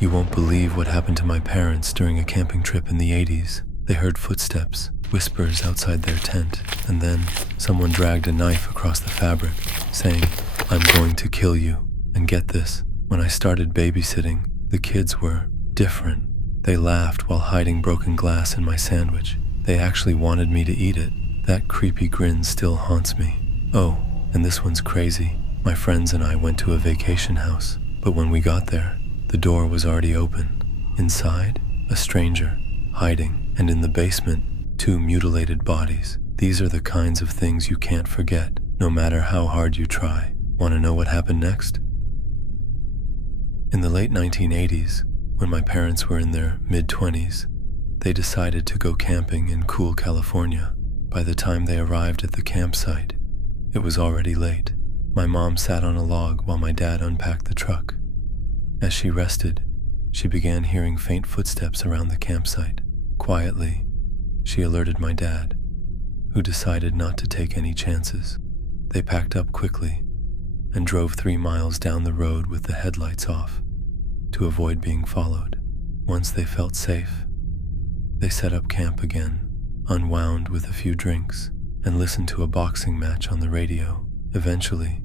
You won't believe what happened to my parents during a camping trip in the 80s. They heard footsteps, whispers outside their tent, and then someone dragged a knife across the fabric, saying, "I'm going to kill you." And get this, when I started babysitting, the kids were different. They laughed while hiding broken glass in my sandwich. They actually wanted me to eat it. That creepy grin still haunts me. Oh, and this one's crazy. My friends and I went to a vacation house, but when we got there, the door was already open. Inside, a stranger, hiding, and in the basement, 2 mutilated bodies. These are the kinds of things you can't forget, no matter how hard you try. Want to know what happened next? In the late 1980s, when my parents were in their mid-20s, they decided to go camping in cool California. By the time they arrived at the campsite, it was already late. My mom sat on a log while my dad unpacked the truck. As she rested, she began hearing faint footsteps around the campsite. Quietly, she alerted my dad, who decided not to take any chances. They packed up quickly and drove 3 miles down the road with the headlights off to avoid being followed. Once they felt safe, they set up camp again, unwound with a few drinks, and listened to a boxing match on the radio. Eventually,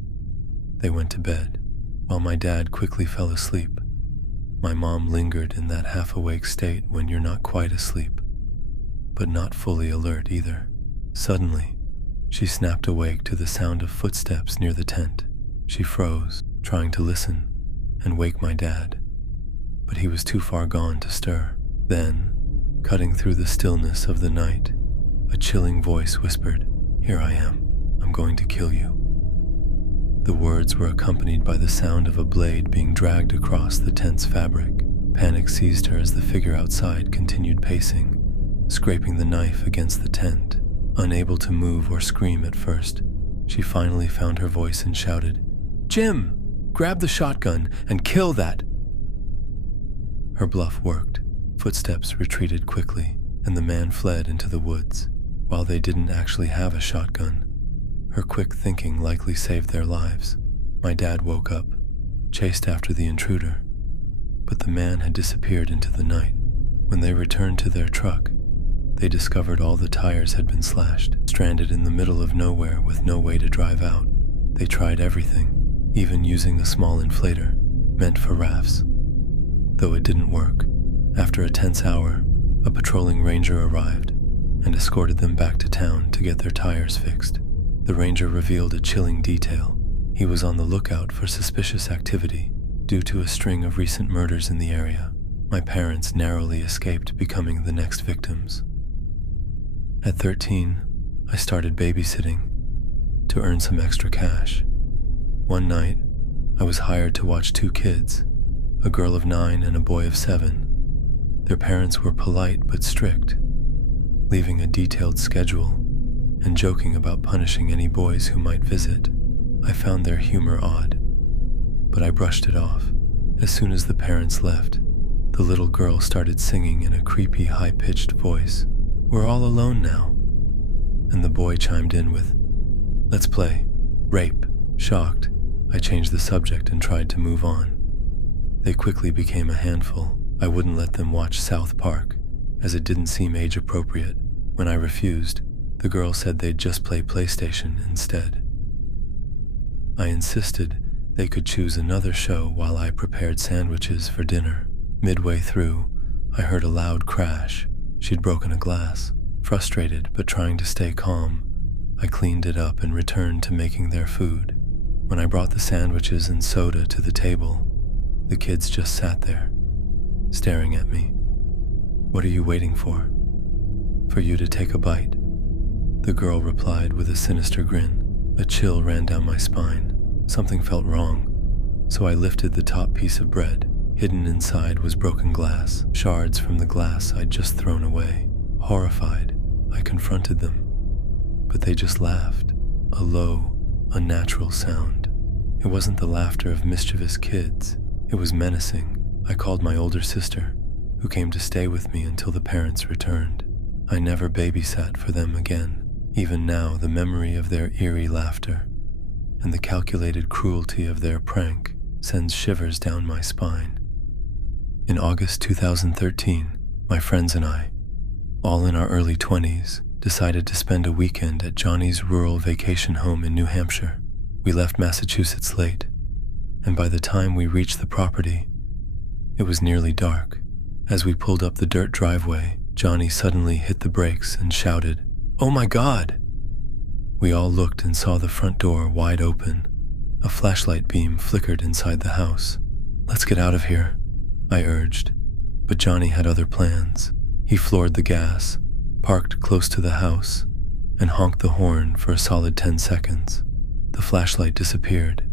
they went to bed, while my dad quickly fell asleep. My mom lingered in that half-awake state when you're not quite asleep, but not fully alert either. Suddenly, she snapped awake to the sound of footsteps near the tent. She froze, trying to listen and wake my dad, but he was too far gone to stir. Then, cutting through the stillness of the night, a chilling voice whispered, "Here I am. I'm going to kill you." The words were accompanied by the sound of a blade being dragged across the tent's fabric. Panic seized her as the figure outside continued pacing, scraping the knife against the tent. Unable to move or scream at first, she finally found her voice and shouted, "Jim, grab the shotgun and kill that!" Her bluff worked. Footsteps retreated quickly, and the man fled into the woods. While they didn't actually have a shotgun, her quick thinking likely saved their lives. My dad woke up, chased after the intruder, but the man had disappeared into the night. When they returned to their truck, they discovered all the tires had been slashed. Stranded in the middle of nowhere with no way to drive out, they tried everything, even using a small inflator meant for rafts, though it didn't work. After a tense hour, a patrolling ranger arrived and escorted them back to town to get their tires fixed. The ranger revealed a chilling detail. He was on the lookout for suspicious activity due to a string of recent murders in the area. My parents narrowly escaped becoming the next victims. At 13, I started babysitting to earn some extra cash. One night, I was hired to watch 2 kids, a girl of 9 and a boy of 7. Their parents were polite but strict, leaving a detailed schedule and joking about punishing any boys who might visit. I found their humor odd, but I brushed it off. As soon as the parents left, the little girl started singing in a creepy, high-pitched voice, "We're all alone now." And the boy chimed in with, "Let's play rape." Shocked, I changed the subject and tried to move on. They quickly became a handful. I wouldn't let them watch South Park, as it didn't seem age-appropriate. When I refused, the girl said they'd just play PlayStation instead. I insisted they could choose another show while I prepared sandwiches for dinner. Midway through, I heard a loud crash. She'd broken a glass. Frustrated but trying to stay calm, I cleaned it up and returned to making their food. When I brought the sandwiches and soda to the table, the kids just sat there, staring at me. "What are you waiting for?" "For you to take a bite," the girl replied with a sinister grin. A chill ran down my spine. Something felt wrong, so I lifted the top piece of bread. Hidden inside was broken glass, shards from the glass I'd just thrown away. Horrified, I confronted them, but they just laughed, a low, unnatural sound. It wasn't the laughter of mischievous kids, it was menacing. I called my older sister, who came to stay with me until the parents returned. I never babysat for them again. Even now, the memory of their eerie laughter and the calculated cruelty of their prank sends shivers down my spine. In August 2013, my friends and I, all in our early 20s, decided to spend a weekend at Johnny's rural vacation home in New Hampshire. We left Massachusetts late, and by the time we reached the property, it was nearly dark. As we pulled up the dirt driveway, Johnny suddenly hit the brakes and shouted, "Oh my God!" We all looked and saw the front door wide open. A flashlight beam flickered inside the house. "Let's get out of here," I urged, but Johnny had other plans. He floored the gas, parked close to the house, and honked the horn for a solid 10 seconds. The flashlight disappeared,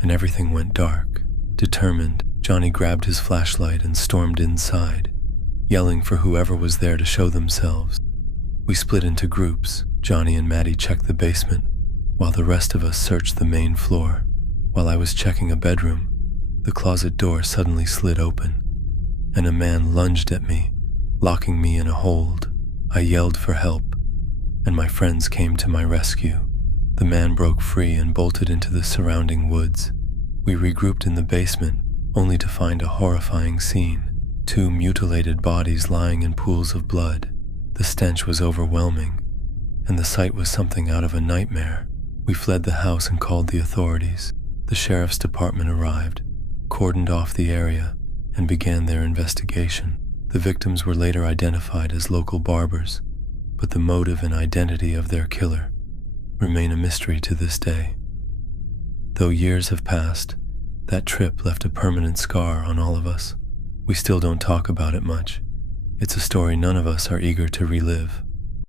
and everything went dark. Determined, Johnny grabbed his flashlight and stormed inside, yelling for whoever was there to show themselves. We split into groups. Johnny and Maddie checked the basement, while the rest of us searched the main floor. While I was checking a bedroom, the closet door suddenly slid open, and a man lunged at me, locking me in a hold. I yelled for help, and my friends came to my rescue. The man broke free and bolted into the surrounding woods. We regrouped in the basement, only to find a horrifying scene. 2 mutilated bodies lying in pools of blood. The stench was overwhelming, and the sight was something out of a nightmare. We fled the house and called the authorities. The sheriff's department arrived, cordoned off the area, and began their investigation. The victims were later identified as local barbers, but the motive and identity of their killer remain a mystery to this day. Though years have passed, that trip left a permanent scar on all of us. We still don't talk about it much. It's a story none of us are eager to relive.